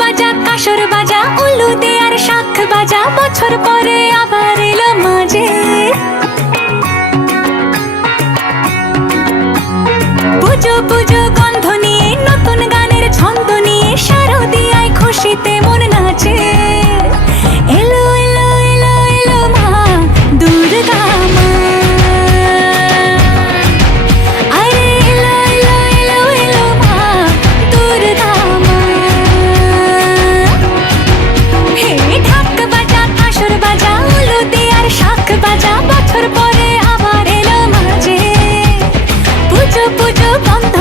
বাজা কাসর বাজা উলু দে আর শাখ বাজা, বছর পরে আবার এলো মাঝে। পুজো পুজো গন্ধ নিয়ে নতুন গানের ছন্দ নিয়ে শারদিয়ায় খুশিতে মন নাচে। এলো এলো এলো এলো মা দুর্গা মা, আরে এলো এলো এলো এলো মা দুর্গা মা। হে ঢাক বাজা কাসর বাজা উলু দে আর শাখ বাজা, বছর পরে আবার এলো মাঝে। পুজো পুজো বন্ধ